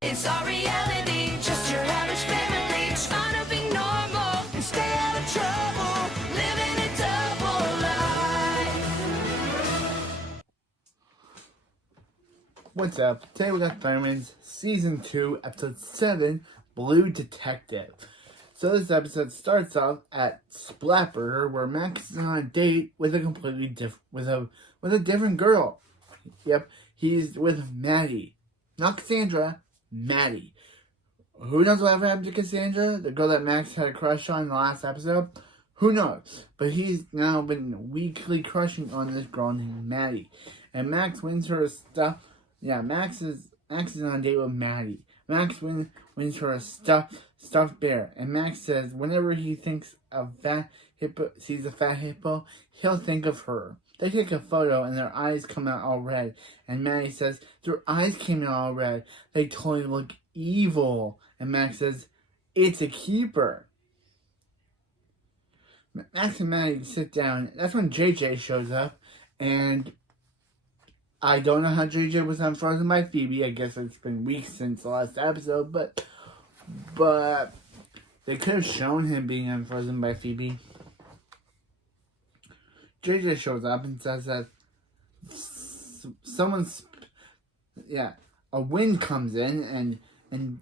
It's our reality, just your average family, trying to be normal and stay out of trouble, living a double life. What's up? Today we got Thunderman's Season 2, Episode 7, Blue Detective. So this episode starts off at Splatburger, where Max is on a date with a completely different, with a different girl. Yep, he's with Maddie. Not Cassandra, Maddie. Who knows whatever happened to Cassandra, the girl that Max had a crush on in the last episode? Who knows? But he's now been weekly crushing on this girl named Maddie. And Max wins her stuff. Yeah, Max is on a date with Maddie. Max wins her a stuffed bear. And Max says whenever he thinks sees a fat hippo, he'll think of her. They take a photo and their eyes come out all red. And Maddie says, their eyes came out all red. They totally look evil. And Max says, it's a keeper. Max and Maddie sit down. That's when JJ shows up. And I don't know how JJ was unfrozen by Phoebe. I guess it's been weeks since the last episode. But they could have shown him being unfrozen by Phoebe. JJ shows up and says that a wind comes in and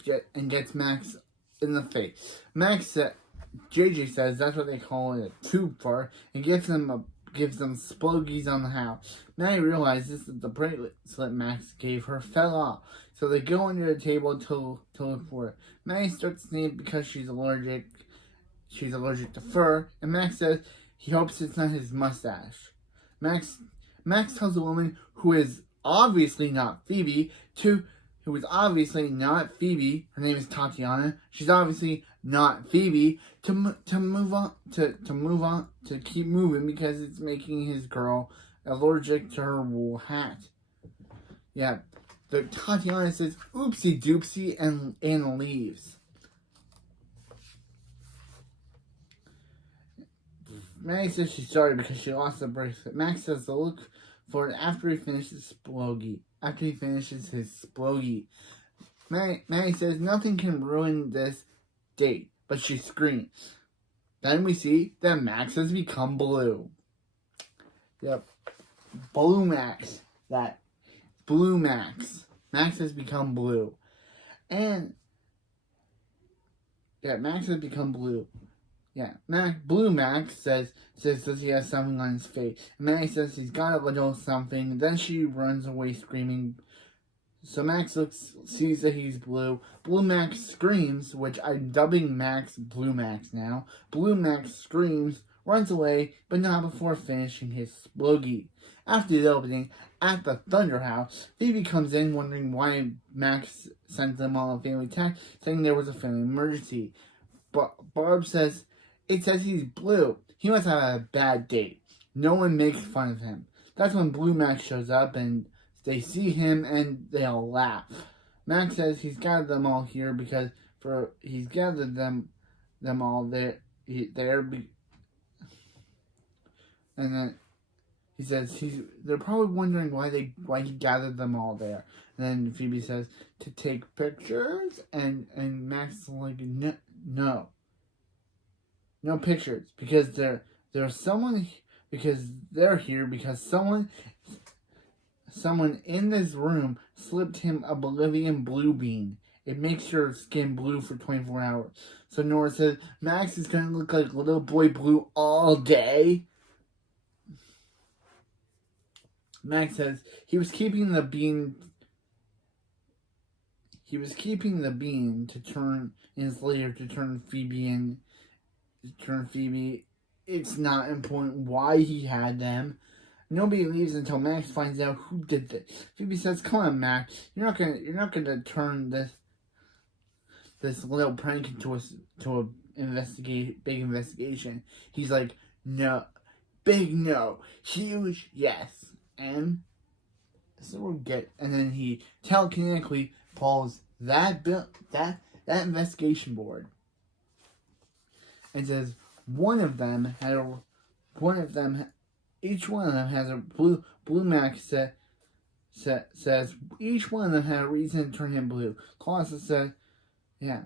gets Max in the face. JJ says that's what they call it, a tube fart, and gives them splogies on the house. Maddie realizes that the bracelet Max gave her fell off, so they go under the table to look for it. Maddie starts to sneeze because she's allergic to fur, and Max says he hopes it's not his mustache. Max tells the woman who is obviously not Phoebe her name is Tatiana, she's obviously not Phoebe, to keep moving because it's making his girl allergic to her wool hat. Yeah, the Tatiana says oopsie doopsie and leaves. Maddie says she's sorry because she lost the bracelet. Max says to look for it after he finishes his splogie. Maddie says nothing can ruin this date, but she screams. Then we see that Max has become blue. Yep. Blue Max. That Blue Max. Max has become blue. And yeah, Max has become blue. Yeah, Blue Max says does he have something on his face? And Maddie says he's got a little something. Then she runs away screaming. So Max sees that he's blue. Blue Max screams, which I'm dubbing Max Blue Max now. Blue Max screams, runs away, but not before finishing his splogie. After the opening, at the Thunder House, Phoebe comes in wondering why Max sent them all a family text saying there was a family emergency. But Barb says, it says he's blue. He must have a bad date. No one makes fun of him. That's when Blue Max shows up and they see him and they all laugh. Max says he's gathered them all here because he's gathered them all there. And then he says they're probably wondering why he gathered them all there. And then Phoebe says to take pictures, and Max is like no pictures because they're here because someone in this room slipped him a Bolivian blue bean. It makes your skin blue for 24 hours. So Nora says Max is going to look like little boy blue all day. Max says he was keeping the bean to turn Phoebe. It's not important why he had them. Nobody leaves until Max finds out who did this. Phoebe says, "Come on, Max. You're not gonna turn this little prank into a big investigation." He's like, "No, big no, huge yes." And so we'll get. And then he telekinetically pulls that investigation board and says each one of them has a blue Max says each one of them had a reason to turn him blue. Colossus says, yeah.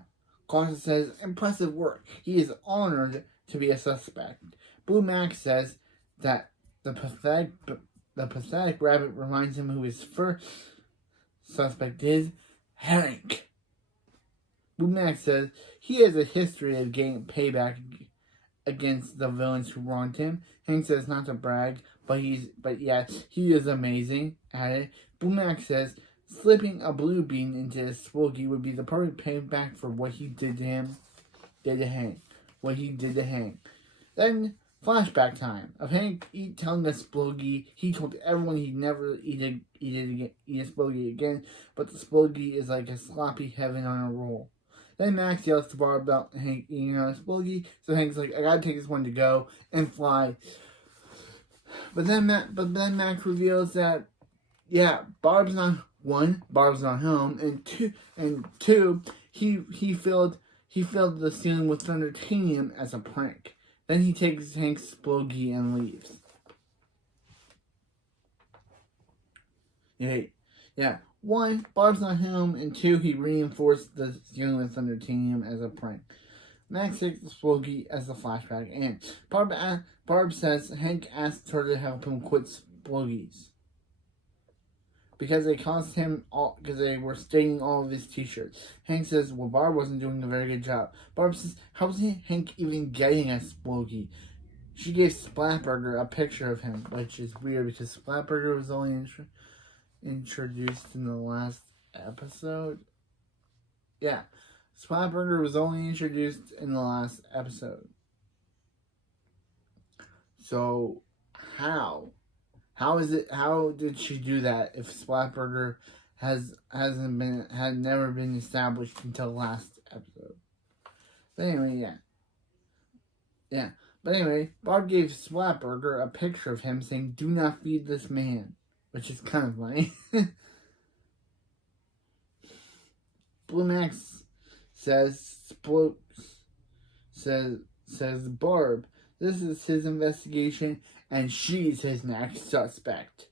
Colossus says, impressive work. He is honored to be a suspect. Blue Max says that the pathetic rabbit reminds him who his first suspect is, Hank. Blue Max says he has a history of getting payback against the villains who wronged him. Hank says not to brag, but he is amazing at it. Blue Max says slipping a blue bean into his Spooky would be the perfect payback for what he did to him, what he did to Hank. Then flashback time of Hank telling the Spooky he told everyone he'd never eat a Spooky again, but the Spooky is like a sloppy heaven on a roll. Then Max yells to Barb about Hank eating a Spooky, so Hank's like, I gotta take this one to go and fly. But then Max reveals that, Barb's not home, and two, he filled the ceiling with thundertanium as a prank. Then he takes Hank's Spooky and leaves. One, Barb's not home, and two, he reinforced the ceiling with thundertanium as a prank. Max takes the Spooky as a flashback, and Barb says Hank asked her to help him quit Spookies because they cost him because they were staining all of his t-shirts. Hank says, well, Barb wasn't doing a very good job. Barb says, how was Hank even getting a Spooky? She gave Splatburger a picture of him, which is weird because Splatburger was only introduced in the last episode. Yeah, Splatburger was only introduced in the last episode. So, how did she do that if Splatburger had never been established until last episode? But anyway, But anyway, Barb gave Splatburger a picture of him saying, do not feed this man, which is kind of funny. Blue Max says Barb, this is his investigation, and she's his next suspect.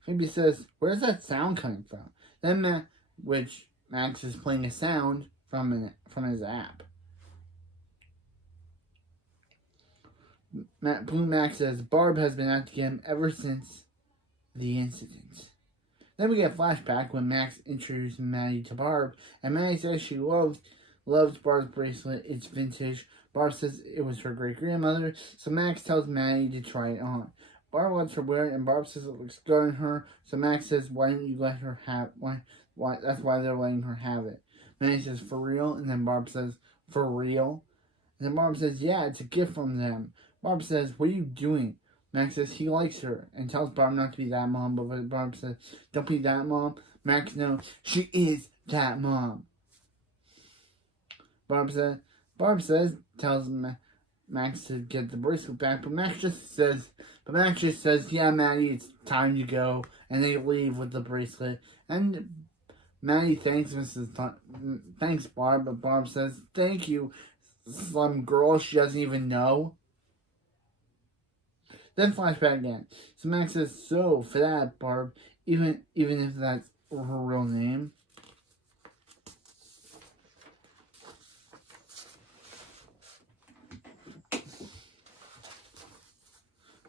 Phoebe says, where's that sound coming from? Then Max is playing a sound from his app. Blue Max says Barb has been out to get him ever since the incident. Then we get a flashback when Max introduces Maddie to Barb, and Maddie says she loves Barb's bracelet. It's vintage. Barb says it was her great-grandmother, so Max tells Maddie to try it on. Barb lets her wear it, and Barb says it looks good on her, so Max says, why don't you let her have why that's why they're letting her have it. Maddie says, for real? And then Barb says, for real? And then Barb says, yeah, it's a gift from them. Barb says, what are you doing? Max says he likes her and tells Barb not to be that mom, but Barb says, don't be that mom. Max knows she is that mom. Barb tells Max to get the bracelet back, but Max just says, yeah, Maddie, it's time to go, and they leave with the bracelet. And Maddie thanks Barb, but Barb says, thank you, some girl she doesn't even know. Then flashback again. So Max says, so for that, Barb, even if that's her real name.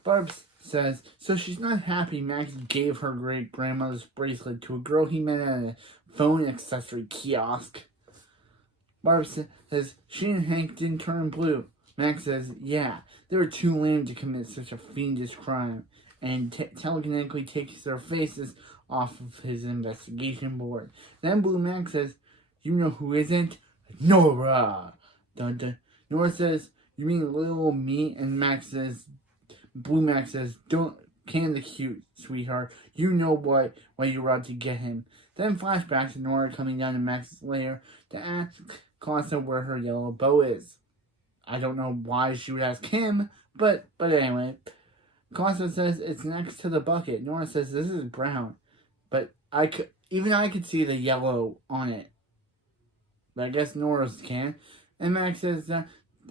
Barb says, so she's not happy Max gave her great-grandmother's bracelet to a girl he met at a phone accessory kiosk. Barb says, she and Hank didn't turn blue. Max says, yeah, they were too lame to commit such a fiendish crime, and telekinetically takes their faces off of his investigation board. Then Blue Max says, you know who isn't? Nora! Dun dun. Nora says, you mean little me? And Blue Max says, don't can the cute, sweetheart. You know why you're out to get him. Then flashback to Nora coming down to Max's lair to ask Costa where her yellow bow is. I don't know why she would ask him, but anyway. Costa says it's next to the bucket. Nora says this is brown, but I could see the yellow on it. But I guess Nora's can. And Max says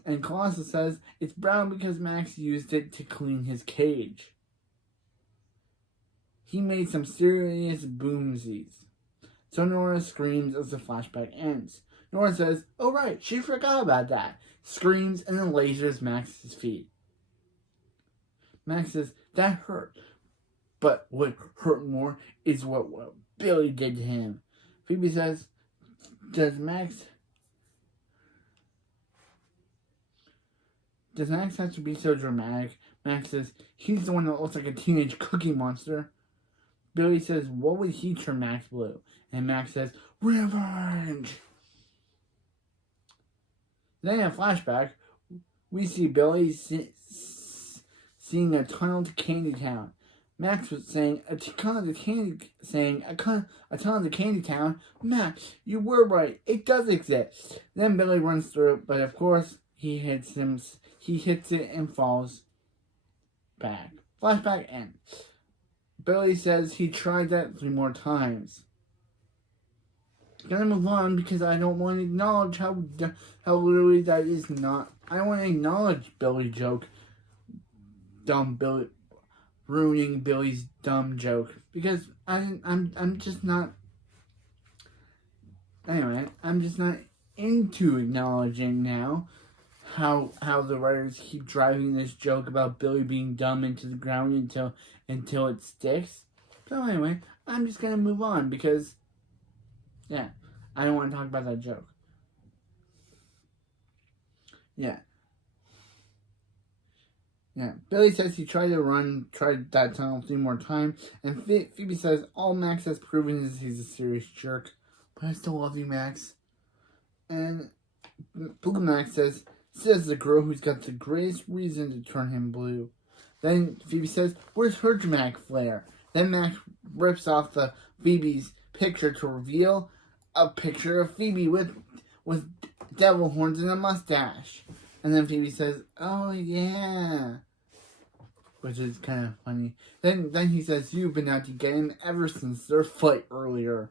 and Costa says it's brown because Max used it to clean his cage. he made some serious boomsies. So Nora screams as the flashback ends. Nora says, "Oh right, she forgot about that." Screams and then lasers Max's feet. Max says, "That hurt." But what hurt more is what Billy did to him. Phoebe says, Does Max have to be so dramatic?" Max says, "He's the one that looks like a teenage cookie monster." Billy says, "What would he turn Max blue?" And Max says, "Revenge!" Then in a flashback, we see Billy seeing a tunnel to Candy Town. Max was saying a tunnel to Candy Town. Max, you were right. It does exist. Then Billy runs through it, but of course he hits it and falls back. Flashback ends. Billy says he tried that 3 more times. Gonna move on because I don't want to acknowledge how literally that is not. I want to acknowledge Billy joke. Dumb Billy. Ruining Billy's dumb joke because I'm just not. Anyway, I'm just not into acknowledging now how the writers keep driving this joke about Billy being dumb into the ground until it sticks. So anyway, I'm just gonna move on because yeah, I don't want to talk about that joke. Yeah. Yeah, Billy says he tried that tunnel 3 more times, and Phoebe says all Max has proven is he's a serious jerk. But I still love you, Max. And Blue Max says the girl who's got the greatest reason to turn him blue. Then Phoebe says, "Where's her dramatic flair?" Then Max rips off the Phoebe's picture to reveal a picture of Phoebe with devil horns and a mustache. And then Phoebe says, "Oh yeah," which is kind of funny. Then he says, "You've been out to get him ever since their fight earlier."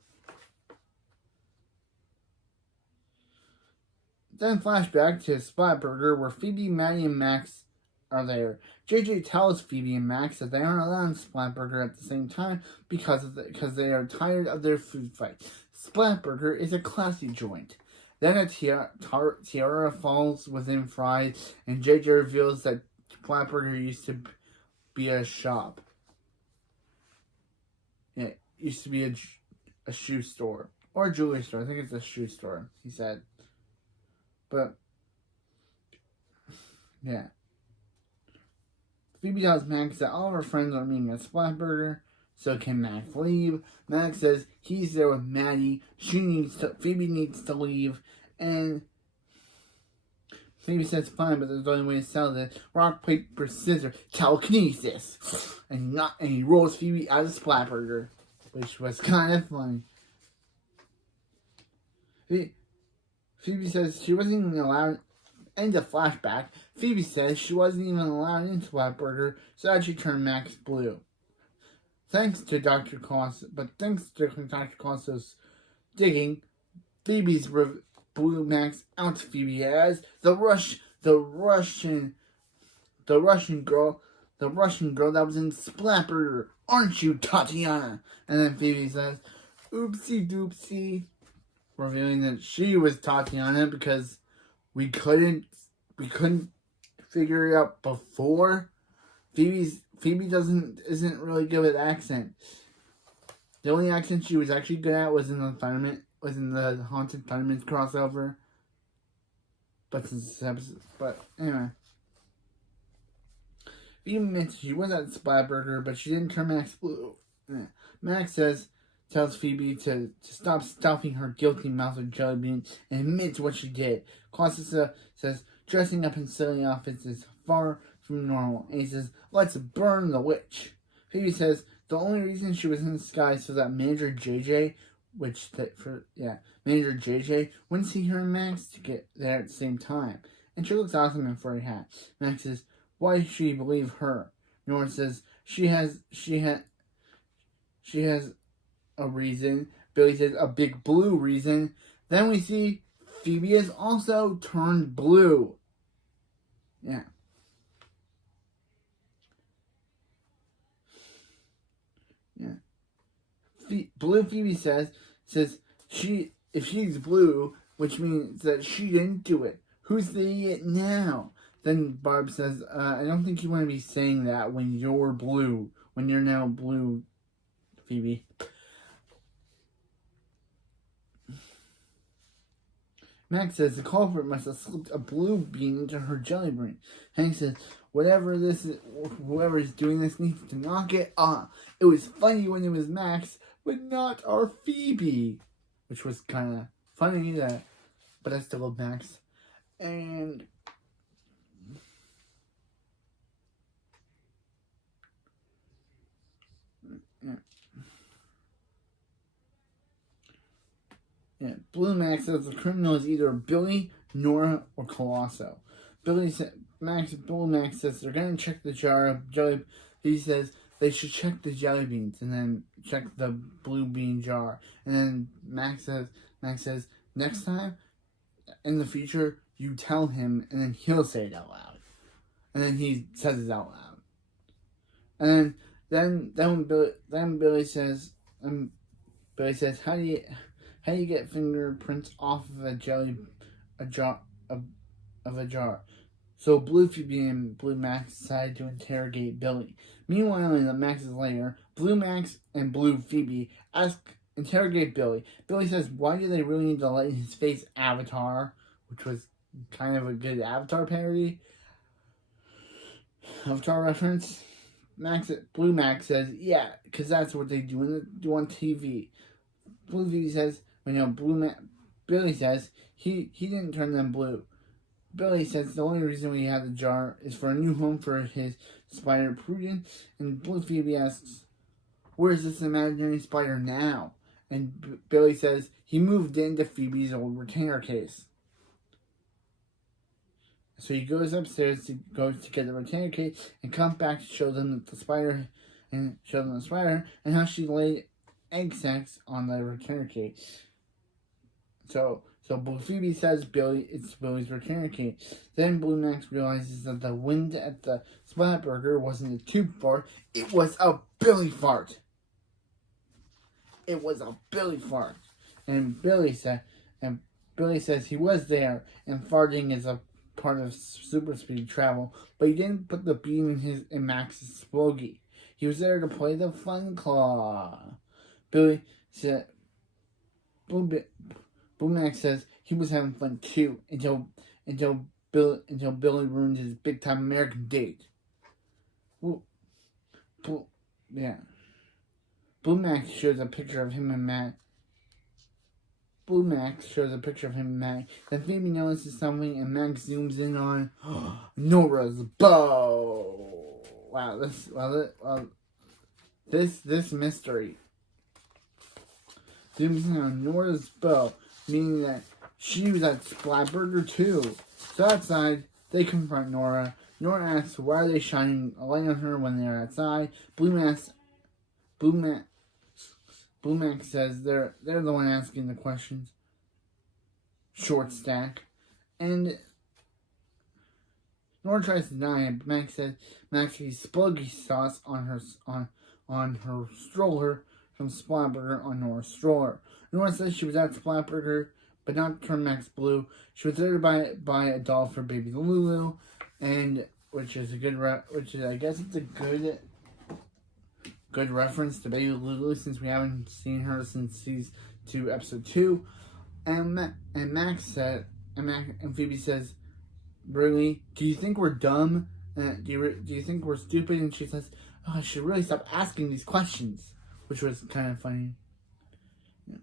Then flashback to Splatburger where Phoebe, Maddie, and Max are there. JJ tells Phoebe and Max that they aren't allowed in Splatburger at the same time because they are tired of their food fight. Splatburger is a classy joint. Then a tiara falls within Fry's, and JJ reveals that Splatburger used to be a shop. It used to be a shoe store. Or a jewelry store. I think it's a shoe store, he said. But, yeah. Phoebe tells Max that all of her friends are meeting at Splatburger, so can Max leave? Max says he's there with Maddie. Phoebe needs to leave, and Phoebe says fine, but there's the only way to sell this. Rock, paper, scissors, telekinesis, and he rolls Phoebe out of Splatburger, which was kind of funny. Phoebe says she wasn't even allowed. In the flashback, Phoebe says she wasn't even allowed into Splatburger, so that she turned Max blue. Thanks to Dr. Costos' digging, Phoebe's blew Max out to Phoebe as the Russian girl that was in Splatburger. Aren't you, Tatiana? And then Phoebe says, "Oopsie doopsie," revealing that she was Tatiana because we couldn't figure it out before. Phoebe isn't really good with accent. The only accent she was actually good at was in the Haunted Thunderman's crossover. But anyway, Phoebe admits she was at Splatburger, but she didn't turn Max blue. Max tells Phoebe to stop stuffing her guilty mouth with jelly beans and admits what she did. Costa says dressing up in silly outfits is far from normal, and he says, "Let's burn the witch." Phoebe says the only reason she was in disguise so that Manager JJ wouldn't see her and Max to get there at the same time. And she looks awesome in a furry hat. Max says, "Why should she believe her?" Nora says she has a reason. Billy says a big blue reason. Then we see Phoebe has also turned blue. Yeah. Yeah. Blue Phoebe says if she's blue, which means that she didn't do it. Who's the idiot now? Then Barb says, I don't think you want to be saying that when you're blue. When you're now blue, Phoebe. Max says the culprit must have slipped a blue bean into her jelly bean. Hank says, whoever's doing this needs to knock it off. It was funny when it was Max, but not our Phoebe. Which was kind of funny, but I still love Max. And Blue Max says the criminal is either Billy, Nora, or Colosso. Blue Max says they're going to check the jar of jelly. He says they should check the jelly beans and then check the blue bean jar. And then Max says next time in the future you tell him, and then he'll say it out loud. And then he says it out loud. And then Billy says how do you get fingerprints off of a jar? So Blue Phoebe and Blue Max decide to interrogate Billy. Meanwhile, in the Max's lair, Blue Max and Blue Phoebe interrogate Billy. Billy says, why do they really need to light his face Avatar? Which was kind of a good Avatar parody. Avatar reference. Blue Max says, yeah, because that's what they do on TV. Blue Phoebe says, Billy says, he didn't turn them blue. Billy says the only reason we have the jar is for a new home for his spider Prudence. And Blue Phoebe asks, where's this imaginary spider now? And Billy says he moved into Phoebe's old retainer case. So he goes upstairs to get the retainer case and comes back to show them the spider and how she laid egg sacs on the retainer case. So Blue Phoebe says it's Billy's retainer case. Then Blue Max realizes that the wind at the Splat Burger wasn't a tube fart, it was a Billy fart. It was a Billy fart. And Billy says he was there and farting is a part of super speed travel, but he didn't put the bean in Max's splogie. He was there to play the fun claw. Billy said Blue Max says he was having fun too until Billy ruined his big time American date. Blue Max shows a picture of him and Matt. Then Phoebe notices something and Max zooms in on Nora's bow. Wow, this mystery zooms in on Nora's bow, meaning that she was at Splatburger too. So outside, they confront Nora. Nora asks why are they shining a light on her when they're outside. Blue Max says they're the one asking the questions. Short stack. And Nora tries to deny it, but Max says Max sees splogie sauce on her stroller from Splatburger on Nora's stroller. Nora says she was at Splatburger, but not to turn Max blue. She was there to buy a doll for baby Lulu, and which is I guess it's a good reference to baby Lulu since we haven't seen her since season 2, episode 2. And Phoebe says, "Really? Do you think we're dumb? Do you think we're stupid?" And she says, "Oh, I should really stop asking these questions," which was kind of funny. Yeah.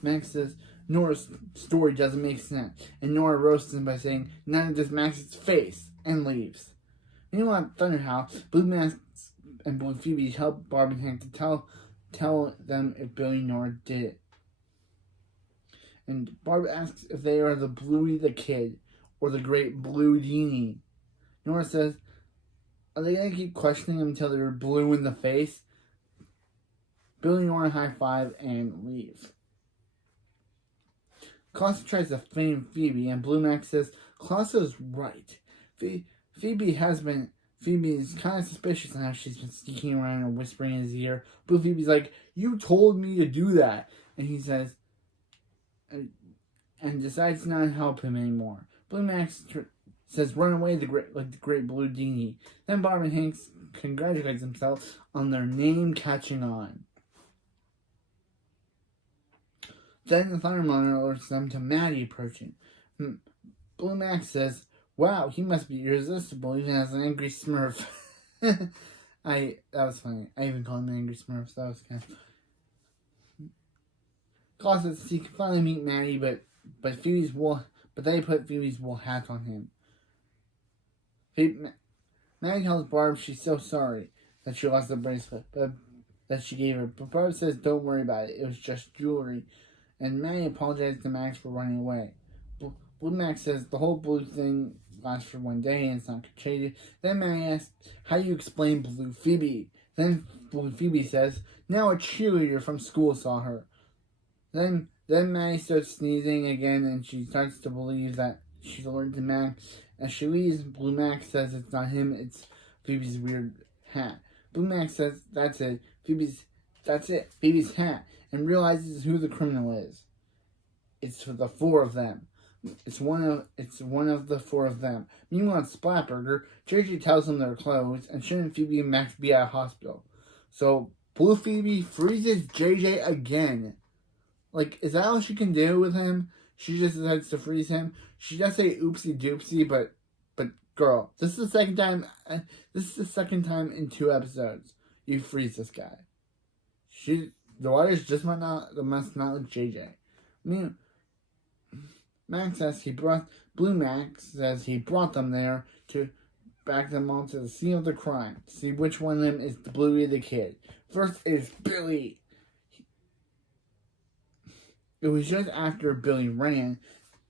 Max says Nora's story doesn't make sense, and Nora roasts him by saying, "Neither does Max's face," and leaves. Meanwhile, at Thunderhouse, Blue Max and Blue Phoebe help Barb and Hank to tell them if Billy and Nora did it. And Barb asks if they are the Bluey the Kid or the Great Blue Genie. Nora says, are they going to keep questioning him until they're blue in the face? Billy and Nora high five and leave. Colosso tries to feign Phoebe, and Blue Max says Colosso's right. Phoebe has been Phoebe is kind of suspicious on how she's been sneaking around and whispering in his ear. Blue Phoebe's like, "You told me to do that," and he says, and decides not to help him anymore. Blue Max says, "Run away, the great blue dinghy." Then Bob and Hank congratulates themselves on their name catching on. Then the thunderman alerts them to Maddie approaching. Blue Max says, "Wow, he must be irresistible even as an angry Smurf." That was funny. I even called him an angry Smurf, so that was kind of... Claw says he can finally meet Maddie, but they put Phoebe's wool hat on him. Maddie tells Barb she's so sorry that she lost the bracelet, but that she gave her. But Barb says, "Don't worry about it. It was just jewelry." And Maddie apologizes to Max for running away. Blue Max says the whole blue thing lasts for one day and it's not contagious. Then Maddie asks, "How do you explain Blue Phoebe?" Then Blue Phoebe says, "Now a cheerleader from school saw her." Then Maddie starts sneezing again and she starts to believe that she's allergic to Max. As she leaves, Blue Max says it's not him, it's Phoebe's weird hat. Blue Max says that's it, Phoebe's hat, and realizes who the criminal is. It's for the four of them. It's one of the four of them. Meanwhile, at Splatburger, JJ tells them they're closed and shouldn't Phoebe and Max be at a hospital. So Blue Phoebe freezes JJ again. Like, is that all she can do with him? She just decides to freeze him. She does say oopsie doopsie, but girl, this is the second time. This is the second time in 2 episodes you freeze this guy. The waters just must not like JJ. I mean, Blue Max says he brought them there to back them all to the scene of the crime. To see which one of them is the Bluey the kid. First is Billy. It was just after Billy ran,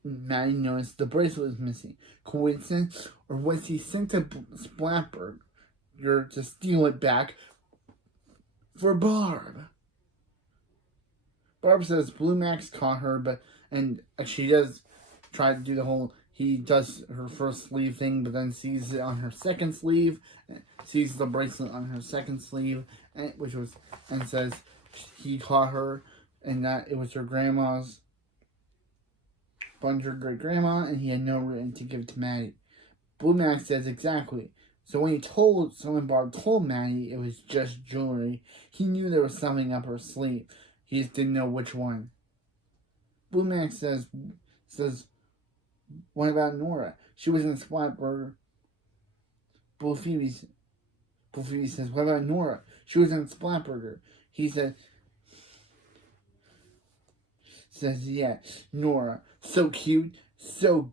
Maddie noticed the bracelet was missing. Coincidence? Or was he sent to Splatburger to steal it back for Barb? Barb says Blue Max caught her, and she does try to do the whole, he does her first sleeve thing, but then sees it on her second sleeve, sees the bracelet on her second sleeve, and says he caught her, and that it was her grandma's, her great grandma, and he had no reason to give it to Maddie. Blue Max says exactly. So when Barb told Maddie it was just jewelry, he knew there was something up her sleeve. He just didn't know which one. Blue Max says, "What about Nora? She was in Splatburger." Blue Phoebe says, "What about Nora? She was in Splatburger." He says, "Yeah, Nora, so cute, so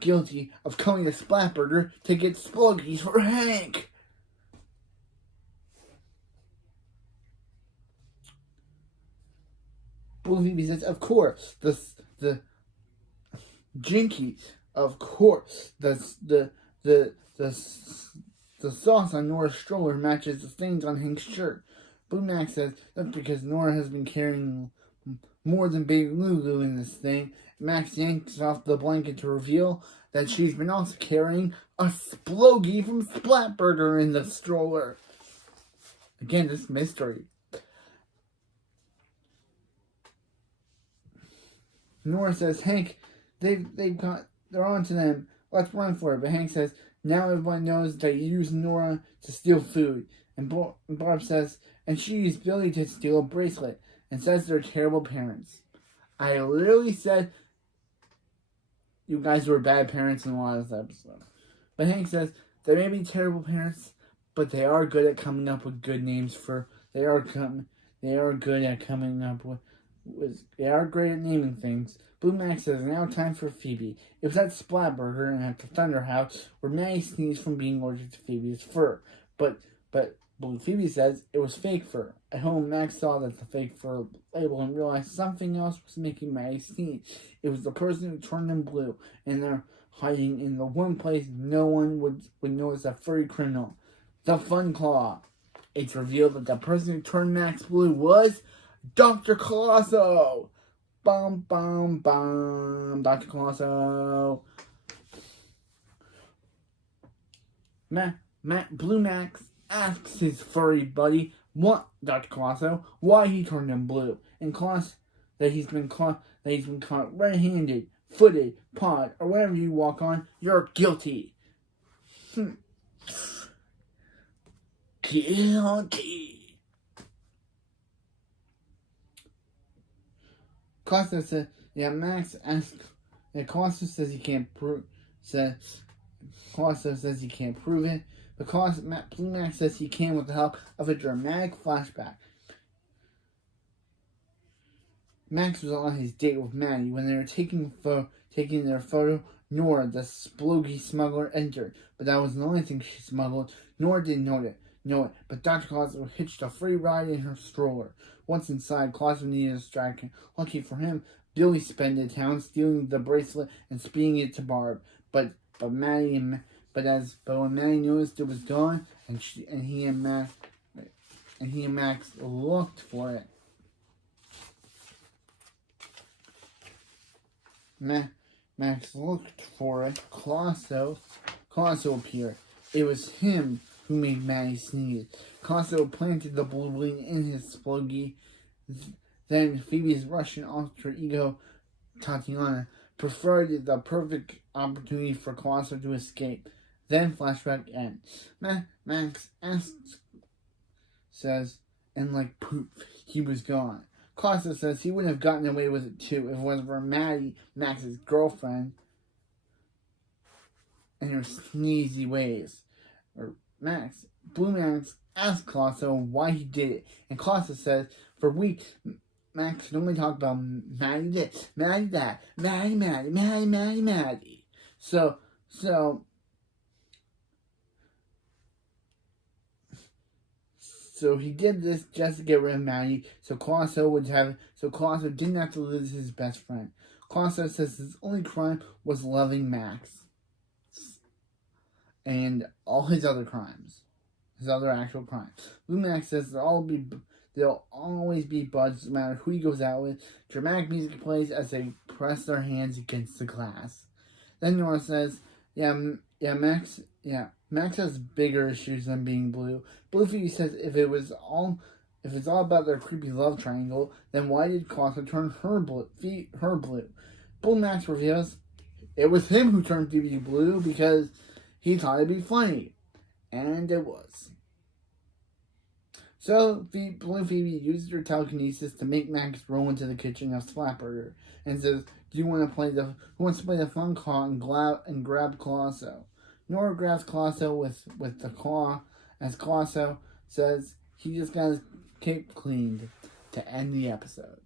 guilty of coming to Splatburger to get Spluggies for Hank." Blue Phoebe says, "Of course, the Jinky, of course, the sauce on Nora's stroller matches the stains on Hank's shirt." Blue Max says that's because Nora has been carrying more than Baby Lulu in this thing. Max yanks off the blanket to reveal that she's been also carrying a Splogie from Splatburger in the stroller. Again, this mystery. Nora says, "Hank, they're on to them. Let's run for it." But Hank says, "Now everyone knows that you used Nora to steal food." And Barb says, "And she used Billy to steal a bracelet," and says they're terrible parents. I literally said you guys were bad parents in a lot of this episode. But Hank says they may be terrible parents, but they are good at coming up with good names for. They are good at coming up with. They are great at naming things. Blue Max says now time for Phoebe. It was at Splatburger and at the Thunder House where Maddie sneezed from being allergic to Phoebe's fur. But Blue Phoebe says it was fake fur. At home, Max saw that the fake fur label and realized something else was making Maddie sneeze. It was the person who turned them blue, and they're hiding in the one place no one would notice a furry criminal, the Fun Claw. It's revealed that the person who turned Max blue was Dr. Colosso! Bum, bum, bum. Dr. Colosso. Blue Max asks his furry buddy, what, Dr. Colosso, why he turned him blue, and Colosso that he's been caught red-handed, footed, pawed, or whatever you walk on, you're guilty. Guilty. Colosso says, Max asks, Colosso says he can't prove, Colosso says he can't prove it, but Blue Max says he can with the help of a dramatic flashback. Max was on his date with Maddie when they were taking their photo. Nora, the sploogy smuggler, entered, but that wasn't the only thing she smuggled. Nora didn't know it, but Dr. Colosso hitched a free ride in her stroller. Once inside, Colosso needed a distraction. Lucky for him, Billy spent the town stealing the bracelet and speeding it to Barb. But when Maddie noticed it was gone, and he and Max looked for it. Max looked for it. Colosso appeared. It was him who made Maddie sneeze. Colosso planted the blue wing in his sploogie. Then Phoebe's Russian alter ego, Tatiana, preferred the perfect opportunity for Colosso to escape. Then flashback ends. Max says, and like poof, he was gone. Colosso says he wouldn't have gotten away with it too if it wasn't for Maddie, Max's girlfriend, and her sneezy ways. Blue Max asked Colosso why he did it, and Colosso says for weeks Max could only talk about Maddie this, Maddie that, Maddie. So he did this just to get rid of Maddie, so Colosso didn't have to lose his best friend. Colosso says his only crime was loving Max. And all his other crimes. His other actual crimes. Blue Max says they'll always be buds no matter who he goes out with. Dramatic music plays as they press their hands against the glass. Then Nora says, Max has bigger issues than being blue. Blue Phoebe says if it's all about their creepy love triangle, then why did Colosso turn her blue? Blue Max reveals it was him who turned Phoebe blue because he thought it'd be funny. And it was. So Blue Phoebe uses her telekinesis to make Max roll into the kitchen of Slapburger and says, "Do you want to play the fun claw and grab Colosso?" Nora grabs Colosso with the claw, as Colosso says he just got his cape cleaned to end the episode.